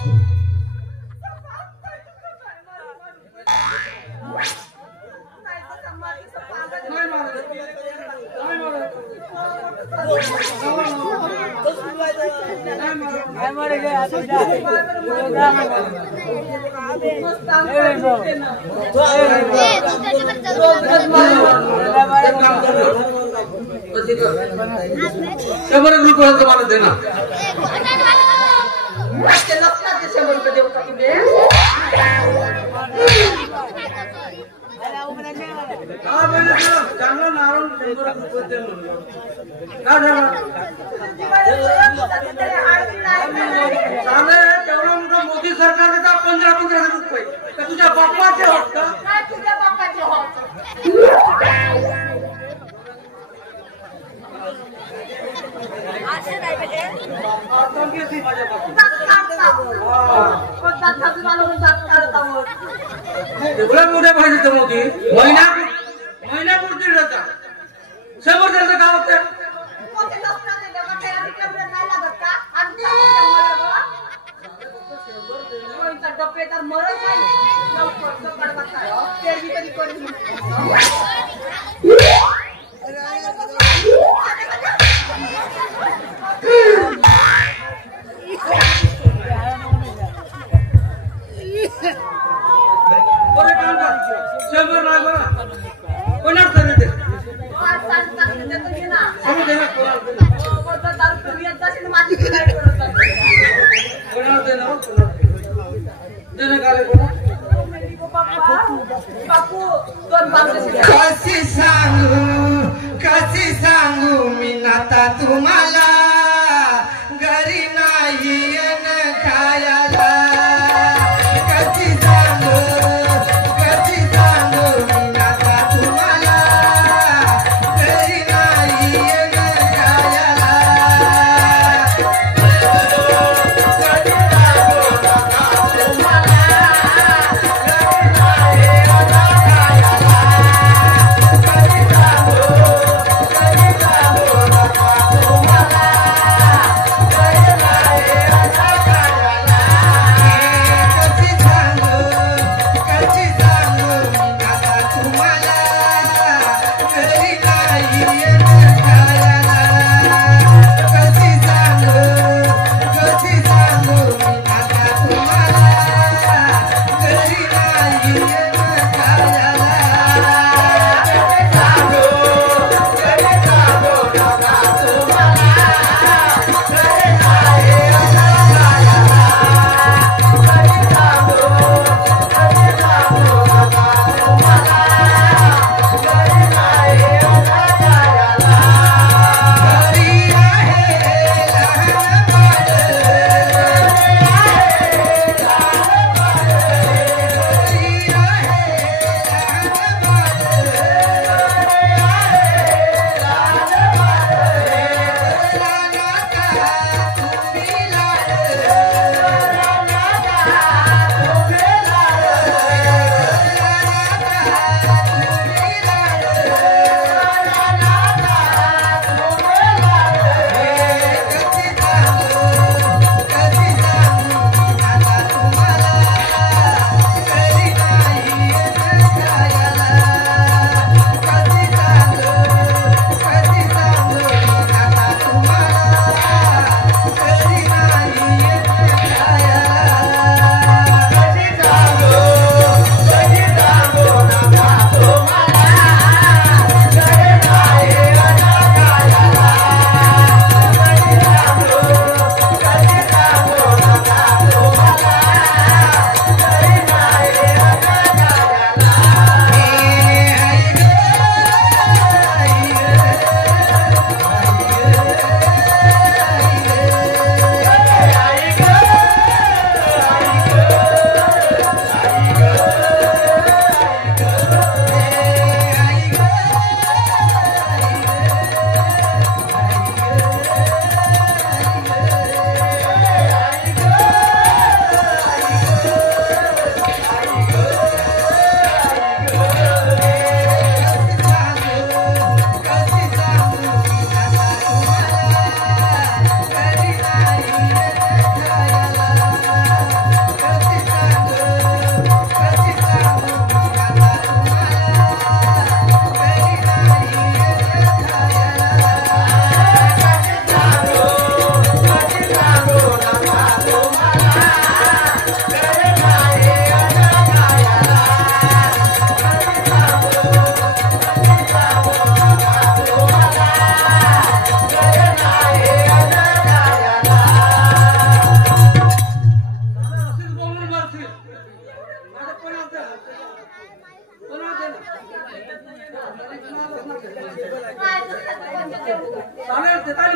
₹100 तुम्हाला देणार चांगला नारळ ₹100 तेवढा मोठा मोदी सरकार देता 15 रुपये तर तुझ्या बाप्पाचे होत का तुझ्या बाप्पाचे होत एवढ्या मोठ्या पाहिजे तर मोदी महिन्यापुरती जातात 100 त्याचं गाव होतं डब्बेदार मरत कशी सांगू मी नाता तुम्हाला घरी नाही खायला कशी सांगू मी नाता तुम्हाला घरी नाही खायला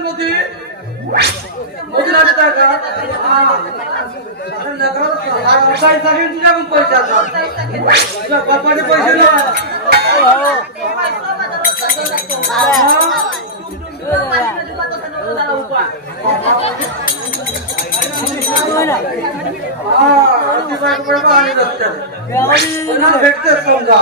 मोदी मोदीला देताय का काही सांगेल तुझ्या पण पैसे आता तुझ्या बापाने पैसे ना भेटते समजा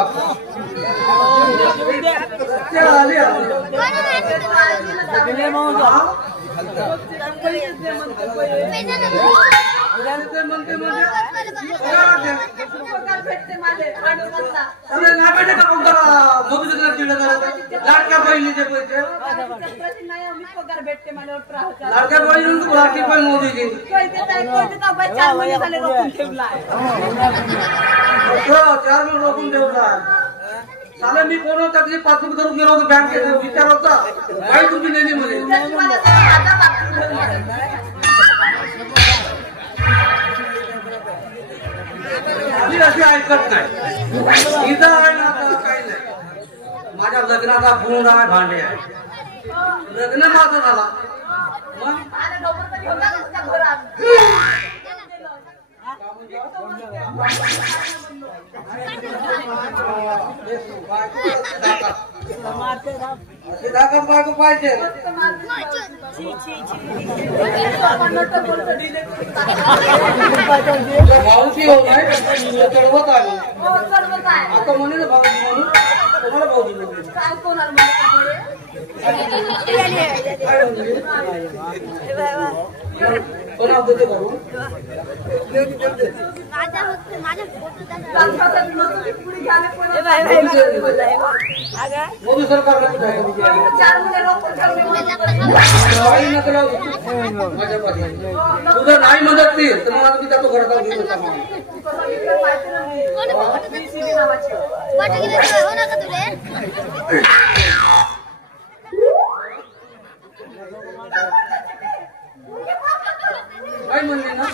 लाडक्या बहिणीचे पैसे लाडक्या बहिणी लाडकी पण मोदीची 4 महिने रोखून ठेवला साला मी कोण होता तरी पासबुक करून गेलो होतो बँकेत विचार होता काय तुझी नेली मध्ये मी अशी ऐकत नाही इथं आहे ना काही नाही माझ्या लग्नाचा फोन आहे भांडे आहे लग्न माझं झाला बायको पाहिजे भाऊची हो नाही चढवत आली आता म्हणे ना भाऊजी म्हणून तुम्हाला भाऊजी कोणाबद्दल करू मोदी सरकारला तुझं नाही मदत ती तर मला मी त्याचं घरात घेऊन काय म्हणले ना